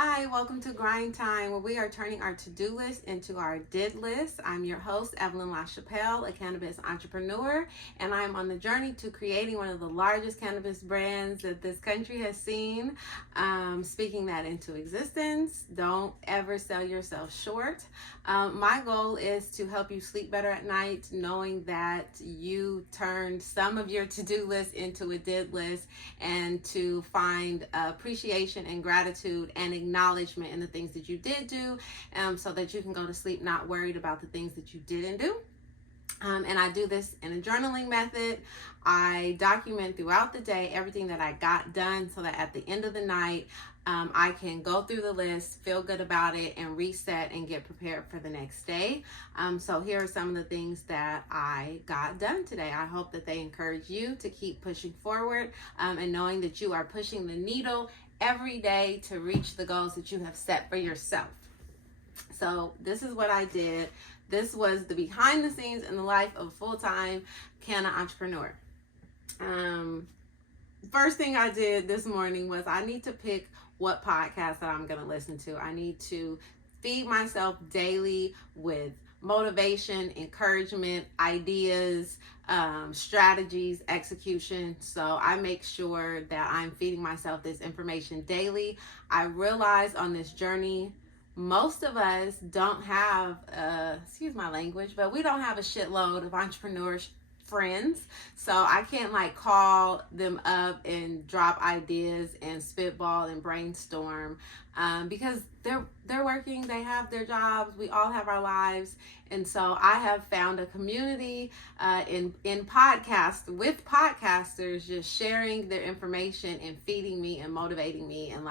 Hi, welcome to Grind Time, where we are turning our to-do list into our did list. I'm your host, Evelyn LaChapelle, a cannabis entrepreneur, and I'm on the journey to creating one of the largest cannabis brands that this country has seen. Speaking that into existence, don't ever sell yourself short. My goal is to help you sleep better at night, knowing that you turned some of your to-do list into a did list, and to find appreciation and gratitude and acknowledgement in the things that you did do, so that you can go to sleep not worried about the things that you didn't do. And I do this in a journaling method. I document throughout the day everything that I got done, so that at the end of the night, I can go through the list, feel good about it, and reset and get prepared for the next day. So here are some of the things that I got done today. I hope that they encourage you to keep pushing forward, and knowing that you are pushing the needle every day to reach the goals that you have set for yourself. So this is what I did. This was the behind the scenes in the life of a full-time canna entrepreneur. First thing I did this morning was I need to pick what podcast that I'm going to listen to. I need to feed myself daily with motivation, encouragement, ideas, strategies, execution. So I make sure that I'm feeding myself this information daily. I realized on this journey, most of us don't have, excuse my language, but we don't have a shitload of entrepreneurs friends. So I can't call them up and drop ideas and spitball and brainstorm, because they're working, they have their jobs, we all have our lives. And so I have found a community in podcast with podcasters, just sharing their information and feeding me and motivating me and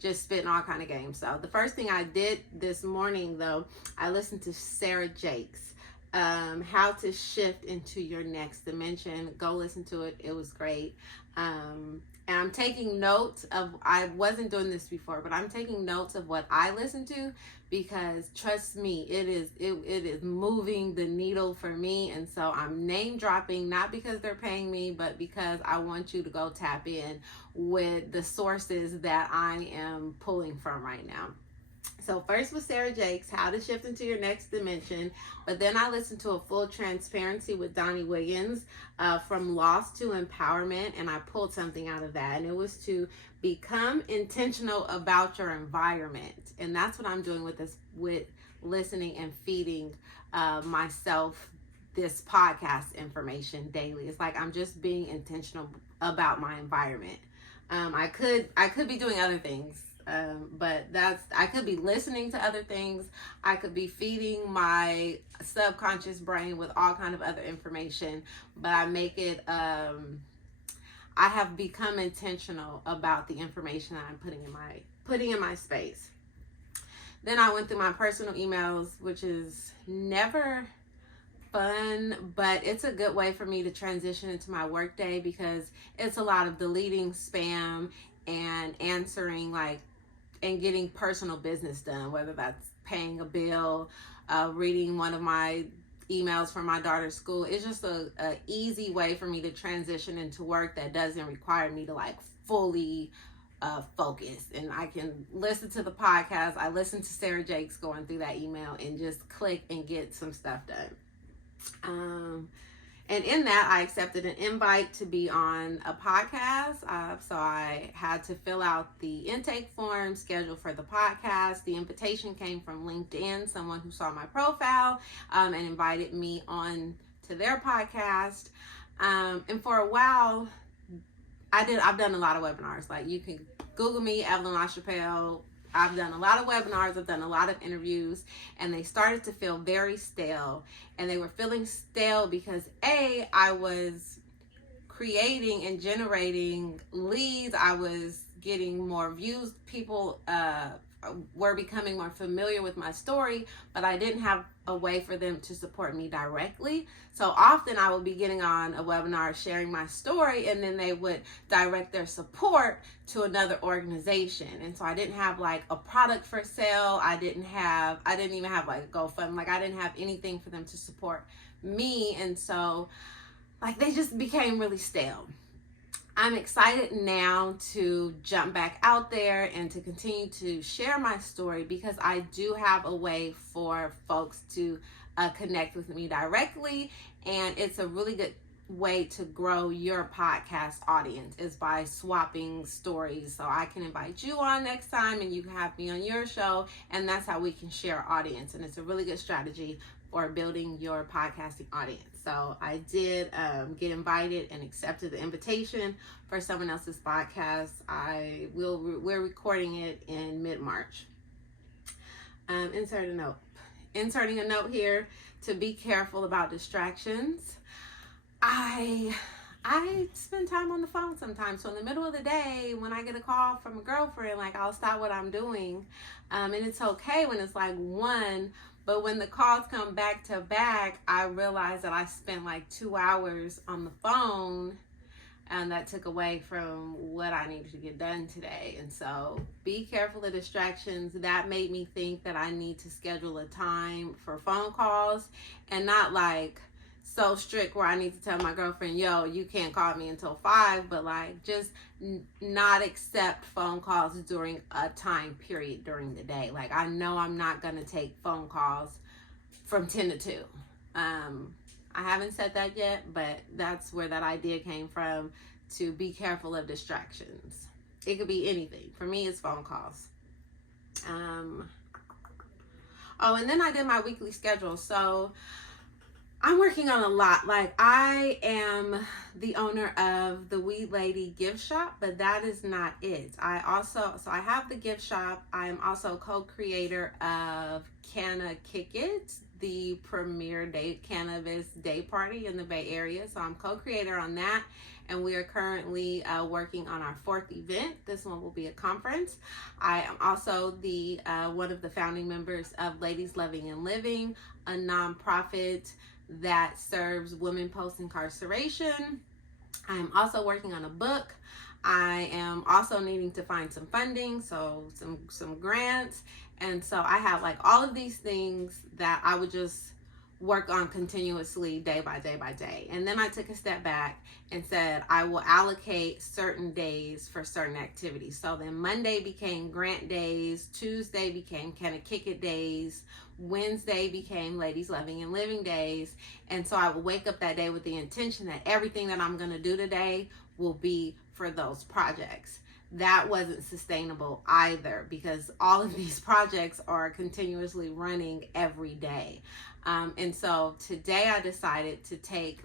just spitting all kind of games. So the first thing I did this morning, though, I listened to Sarah Jakes, How to Shift into Your Next Dimension. Go listen to it. It was great. And I'm taking notes of, I wasn't doing this before, but I'm taking notes of what I listen to, because trust me, it is moving the needle for me. And so I'm name dropping, not because they're paying me, but because I want you to go tap in with the sources that I am pulling from right now. So first was Sarah Jakes, How to Shift into Your Next Dimension. But then I listened to a Full Transparency with Donnie Wiggins, From Loss to Empowerment. And I pulled something out of that. And it was to become intentional about your environment. And that's what I'm doing with this, with listening and feeding myself this podcast information daily. It's like I'm just being intentional about my environment. I could be doing other things. But I could be listening to other things. I could be feeding my subconscious brain with all kind of other information, but I make it, I have become intentional about the information that I'm putting in my space. Then I went through my personal emails, which is never fun, but it's a good way for me to transition into my workday, because it's a lot of deleting spam and answering and getting personal business done, whether that's paying a bill, reading one of my emails from my daughter's school. It's just a easy way for me to transition into work that doesn't require me to fully focus. And I can listen to the podcast. I listen to Sarah Jakes going through that email and just click and get some stuff done. And in that, I accepted an invite to be on a podcast. So I had to fill out the intake form, schedule for the podcast. The invitation came from LinkedIn, someone who saw my profile, and invited me on to their podcast. And for a while, I've done a lot of webinars. You can Google me, Evelyn LaChapelle. I've done a lot of webinars, I've done a lot of interviews, and they started to feel very stale. And they were feeling stale because I was creating and generating leads. I was getting more views. People were becoming more familiar with my story, but I didn't have a way for them to support me directly. So often I would be getting on a webinar sharing my story, and then they would direct their support to another organization. And so I didn't have a product for sale. I didn't even have a GoFundMe. I didn't have anything for them to support me. And so they just became really stale. I'm excited now to jump back out there and to continue to share my story, because I do have a way for folks to connect with me directly, and it's a really good way to grow your podcast audience is by swapping stories. So I can invite you on next time and you can have me on your show, and that's how we can share audience. And it's a really good strategy for building your podcasting audience. So I did get invited and accepted the invitation for someone else's podcast. We're recording it in mid-March. Inserting a note here to be careful about distractions. I spend time on the phone sometimes. So in the middle of the day, when I get a call from a girlfriend, like, I'll stop what I'm doing. And it's okay when it's like 1, but when the calls come back to back, I realize that I spent like 2 hours on the phone, and that took away from what I needed to get done today. And so be careful of distractions. That made me think that I need to schedule a time for phone calls, and not like so strict where I need to tell my girlfriend, yo, you can't call me until 5, but like just not accept phone calls during a time period during the day. Like, I know I'm not going to take phone calls from 10 to 2. I haven't said that yet, but that's where that idea came from, to be careful of distractions. It could be anything. For me, it's phone calls. And then I did my weekly schedule. So I'm working on a lot. Like, I am the owner of the Weed Lady gift shop, but that is not it. I have the gift shop. I am also co-creator of Kick It, the premier cannabis day party in the Bay Area. So I'm co-creator on that, and we are currently working on our 4th event. This one will be a conference. I am also the one of the founding members of Ladies Loving and Living, a nonprofit that serves women post-incarceration. I'm also working on a book. I am also needing to find some funding, so some grants. And so I have like all of these things that I would just work on continuously day by day by day. And then I took a step back and said, I will allocate certain days for certain activities. So then Monday became grant days, Tuesday became Kick It days, Wednesday became Ladies Loving and Living days. And so I will wake up that day with the intention that everything that I'm going to do today will be for those projects. That wasn't sustainable either, because all of these projects are continuously running every day. And so today I decided to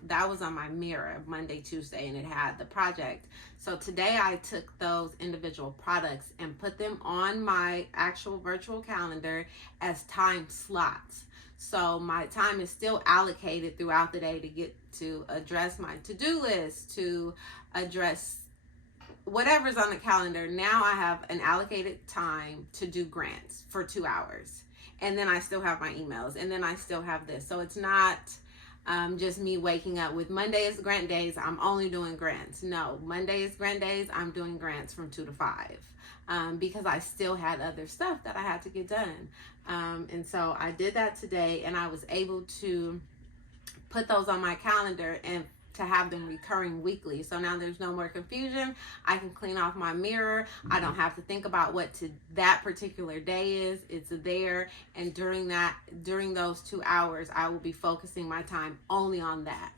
that was on my mirror Monday, Tuesday, and it had the project. So today I took those individual products and put them on my actual virtual calendar as time slots. So my time is still allocated throughout the day to address my to-do list, to address whatever's on the calendar. Now I have an allocated time to do grants for 2 hours. And then I still have my emails, and then I still have this. So it's not just me waking up with Monday is grant days, I'm only doing grants. No, Monday is grant days, I'm doing grants from 2 to 5, because I still had other stuff that I had to get done. And so I did that today, and I was able to put those on my calendar and to have them recurring weekly. So now there's no more confusion. I can clean off my mirror. I don't have to think about what that particular day is. It's there. And during those 2 hours, I will be focusing my time only on that.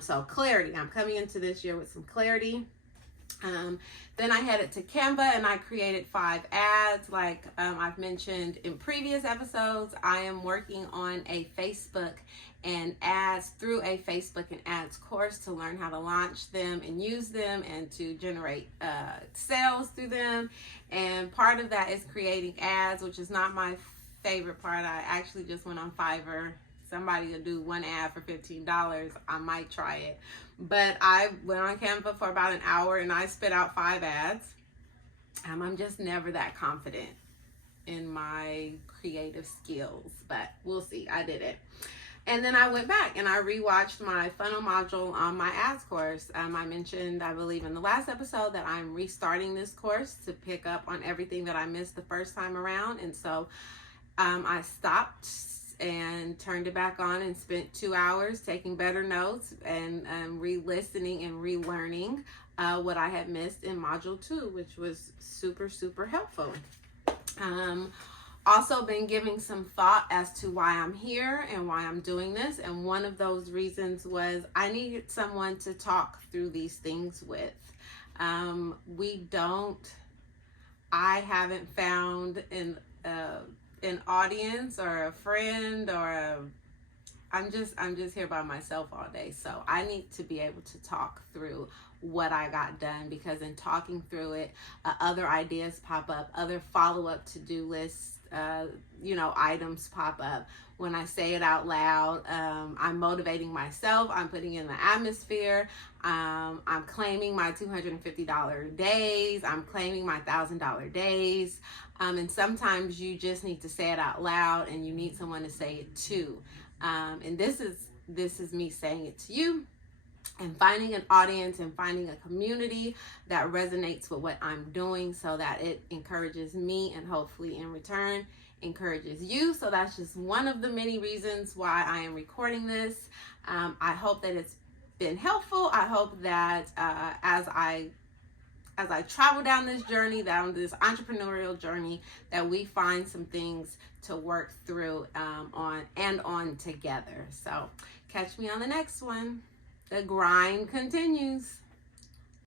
So clarity. I'm coming into this year with some clarity. Then I headed to Canva and I created 5 ads. Like I've mentioned in previous episodes, I am working on a Facebook and ads through a Facebook and ads course to learn how to launch them and use them and to generate sales through them. And part of that is creating ads, which is not my favorite part. I actually just went on Fiverr. Somebody will do one ad for $15. I might try it. But I went on Canva for about an hour and I spit out 5 ads. I'm just never that confident in my creative skills, but we'll see. I did it. And then I went back and I rewatched my funnel module on my ads course. I mentioned, I believe in the last episode, that I'm restarting this course to pick up on everything that I missed the first time around. And so I stopped and turned it back on and spent 2 hours taking better notes and re-listening and relearning what I had missed in module 2, which was super, super helpful. Also been giving some thought as to why I'm here and why I'm doing this. And one of those reasons was I needed someone to talk through these things with. I haven't found an audience or a friend I'm just here by myself all day. So I need to be able to talk through what I got done, because in talking through it, other ideas pop up, other follow-up to-do lists, items pop up. When I say it out loud, I'm motivating myself. I'm putting in the atmosphere. I'm claiming my $250 days. I'm claiming my $1,000 days. And sometimes you just need to say it out loud, and you need someone to say it to. And this is me saying it to you, and finding an audience and finding a community that resonates with what I'm doing, so that it encourages me, and hopefully in return encourages you. So that's just one of the many reasons why I am recording this. I hope that it's been helpful. I hope that as I travel down this journey, down this entrepreneurial journey, that we find some things to work through on together. So catch me on the next one. The grind continues.